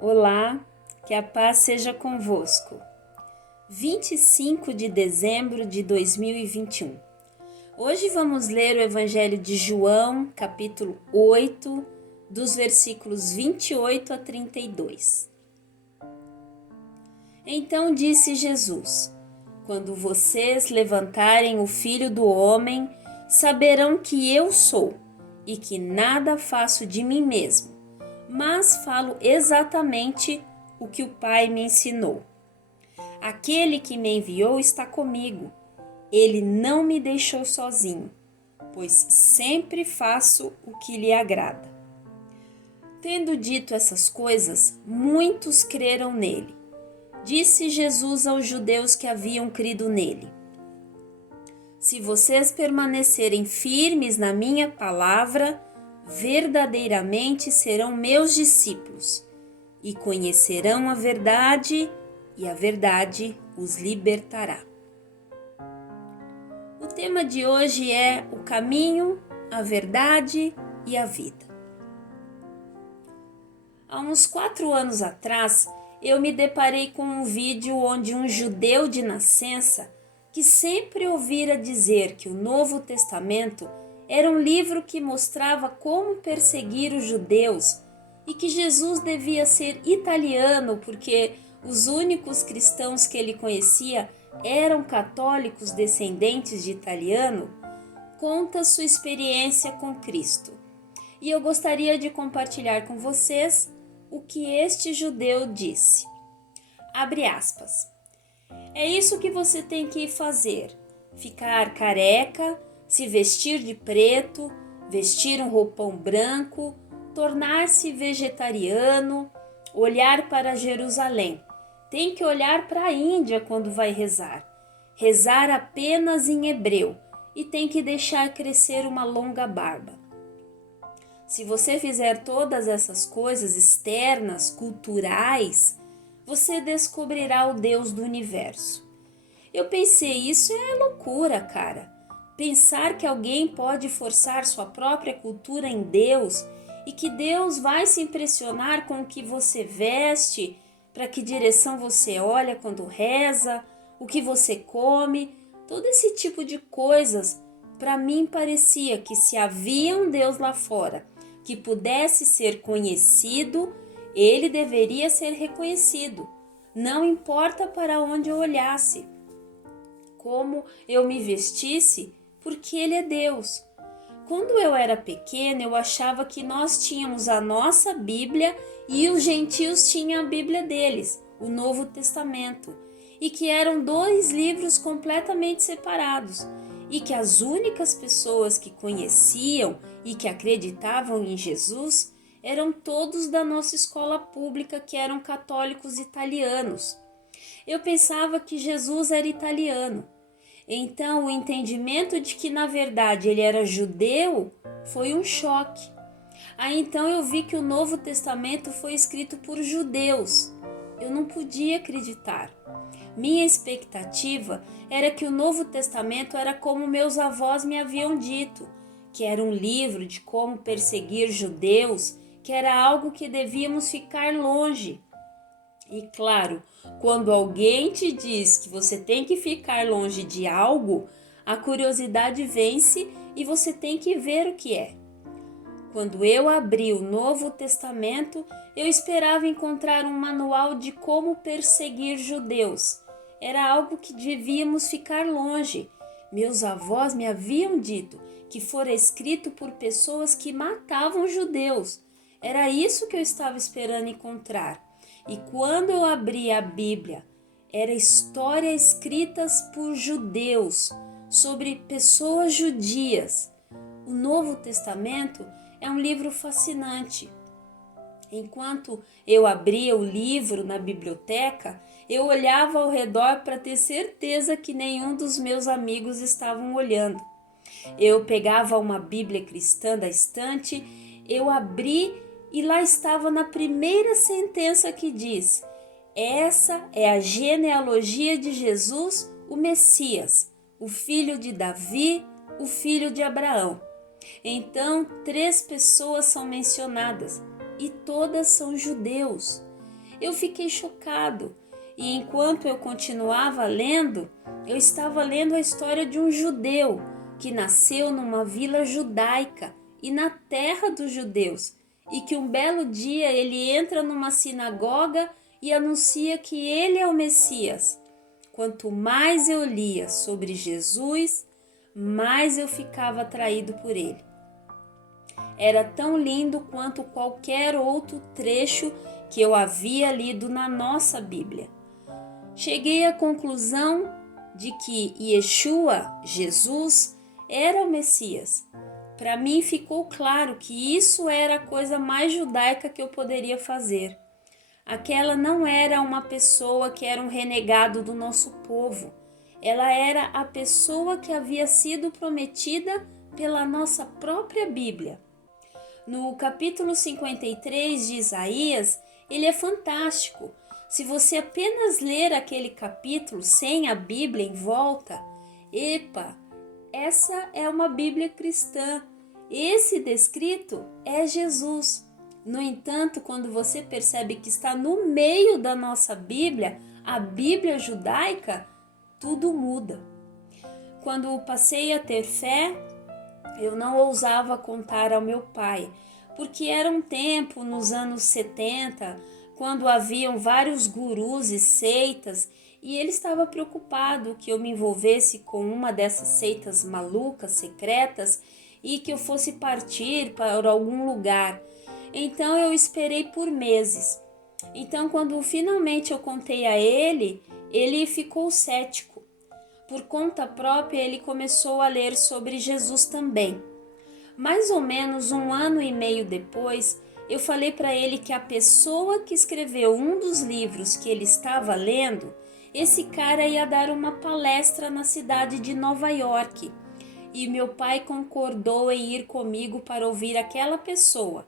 Olá, que a paz seja convosco. 25 de dezembro de 2021. Hoje vamos ler o Evangelho de João, capítulo 8, dos versículos 28 a 32. Então disse Jesus: Quando vocês levantarem o Filho do Homem, saberão que eu sou e que nada faço de mim mesmo, mas falo exatamente o que o Pai me ensinou. Aquele que me enviou está comigo. Ele não me deixou sozinho, pois sempre faço o que lhe agrada. Tendo dito essas coisas, muitos creram nele. Disse Jesus aos judeus que haviam crido nele: Se vocês permanecerem firmes na minha palavra, verdadeiramente serão meus discípulos e conhecerão a verdade, e a verdade os libertará. O tema de hoje é o caminho, a verdade e a vida. Há uns 4 anos atrás, eu me deparei com um vídeo onde um judeu de nascença, que sempre ouvira dizer que o Novo Testamento era um livro que mostrava como perseguir os judeus e que Jesus devia ser italiano porque os únicos cristãos que ele conhecia eram católicos descendentes de italiano, conta sua experiência com Cristo. E eu gostaria de compartilhar com vocês o que este judeu disse. Abre aspas. É isso que você tem que fazer: ficar careca, se vestir de preto, vestir um roupão branco, tornar-se vegetariano, olhar para Jerusalém. Tem que olhar para a Índia quando vai rezar. Rezar apenas em hebreu e tem que deixar crescer uma longa barba. Se você fizer todas essas coisas externas, culturais, você descobrirá o Deus do universo. Eu pensei, isso é loucura, cara. Pensar que alguém pode forçar sua própria cultura em Deus e que Deus vai se impressionar com o que você veste, para que direção você olha quando reza, o que você come, todo esse tipo de coisas. Para mim parecia que se havia um Deus lá fora que pudesse ser conhecido, ele deveria ser reconhecido. Não importa para onde eu olhasse, como eu me vestisse, porque ele é Deus. Quando eu era pequena, eu achava que nós tínhamos a nossa Bíblia e os gentios tinham a Bíblia deles, o Novo Testamento, e que eram 2 livros completamente separados, e que as únicas pessoas que conheciam e que acreditavam em Jesus eram todos da nossa escola pública, que eram católicos italianos. Eu pensava que Jesus era italiano. Então, o entendimento de que, na verdade, ele era judeu foi um choque. Aí, então, eu vi que o Novo Testamento foi escrito por judeus. Eu não podia acreditar. Minha expectativa era que o Novo Testamento era como meus avós me haviam dito, que era um livro de como perseguir judeus, que era algo que devíamos ficar longe. E claro, quando alguém te diz que você tem que ficar longe de algo, a curiosidade vence e você tem que ver o que é. Quando eu abri o Novo Testamento, eu esperava encontrar um manual de como perseguir judeus. Era algo que devíamos ficar longe. Meus avós me haviam dito que fora escrito por pessoas que matavam judeus. Era isso que eu estava esperando encontrar. E quando eu abri a Bíblia, era história escritas por judeus, sobre pessoas judias. O Novo Testamento é um livro fascinante. Enquanto eu abria o livro na biblioteca, eu olhava ao redor para ter certeza que nenhum dos meus amigos estavam olhando. Eu pegava uma Bíblia cristã da estante, eu abri e lá estava na primeira sentença que diz: essa é a genealogia de Jesus, o Messias, o filho de Davi, o filho de Abraão. Então, 3 pessoas são mencionadas e todas são judeus. Eu fiquei chocado e enquanto eu continuava lendo, eu estava lendo a história de um judeu que nasceu numa vila judaica e na terra dos judeus, e que um belo dia ele entra numa sinagoga e anuncia que ele é o Messias. Quanto mais eu lia sobre Jesus, mais eu ficava atraído por ele. Era tão lindo quanto qualquer outro trecho que eu havia lido na nossa Bíblia. Cheguei à conclusão de que Yeshua, Jesus, era o Messias. Para mim ficou claro que isso era a coisa mais judaica que eu poderia fazer. Aquela não era uma pessoa que era um renegado do nosso povo. Ela era a pessoa que havia sido prometida pela nossa própria Bíblia. No capítulo 53 de Isaías, ele é fantástico. Se você apenas ler aquele capítulo sem a Bíblia em volta, essa é uma Bíblia cristã. Esse descrito é Jesus. No entanto, quando você percebe que está no meio da nossa Bíblia, a Bíblia judaica, tudo muda. Quando passei a ter fé, eu não ousava contar ao meu pai, porque era um tempo nos anos 70, quando haviam vários gurus e seitas, e ele estava preocupado que eu me envolvesse com uma dessas seitas malucas, secretas, e que eu fosse partir para algum lugar. Então eu esperei por meses. Então, quando finalmente eu contei a ele, ele ficou cético. Por conta própria, ele começou a ler sobre Jesus também. Mais ou menos 1 ano e meio depois, eu falei para ele que a pessoa que escreveu um dos livros que ele estava lendo, esse cara ia dar uma palestra na cidade de Nova York. E meu pai concordou em ir comigo para ouvir aquela pessoa.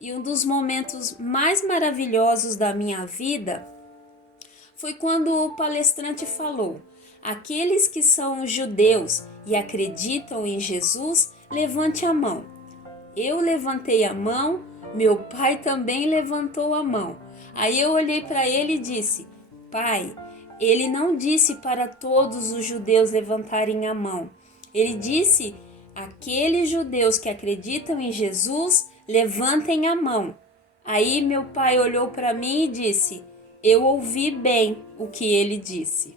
E um dos momentos mais maravilhosos da minha vida foi quando o palestrante falou: aqueles que são judeus e acreditam em Jesus, levante a mão. Eu levantei a mão, meu pai também levantou a mão. Aí eu olhei para ele e disse: pai, ele não disse para todos os judeus levantarem a mão. Ele disse: aqueles judeus que acreditam em Jesus, levantem a mão. Aí meu pai olhou para mim e disse: eu ouvi bem o que ele disse.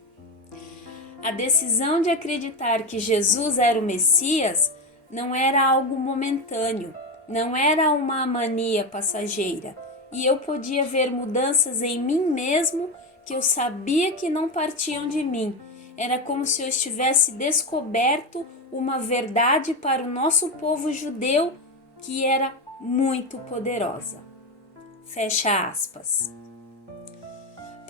A decisão de acreditar que Jesus era o Messias não era algo momentâneo, não era uma mania passageira, e eu podia ver mudanças em mim mesmo que eu sabia que não partiam de mim. Era como se eu estivesse descoberto uma verdade para o nosso povo judeu que era muito poderosa. Fecha aspas.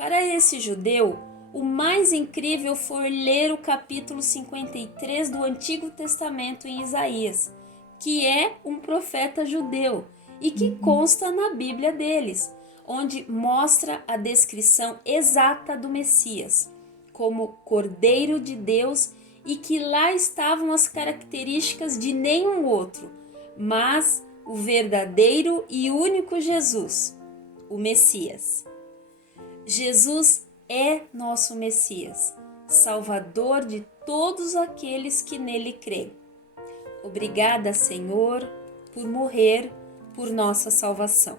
Para esse judeu, o mais incrível foi ler o capítulo 53 do Antigo Testamento em Isaías, que é um profeta judeu e que consta na Bíblia deles, onde mostra a descrição exata do Messias, como Cordeiro de Deus, e que lá estavam as características de nenhum outro, mas o verdadeiro e único Jesus, o Messias. Jesus é nosso Messias, Salvador de todos aqueles que nele creem. Obrigada, Senhor, por morrer por nossa salvação.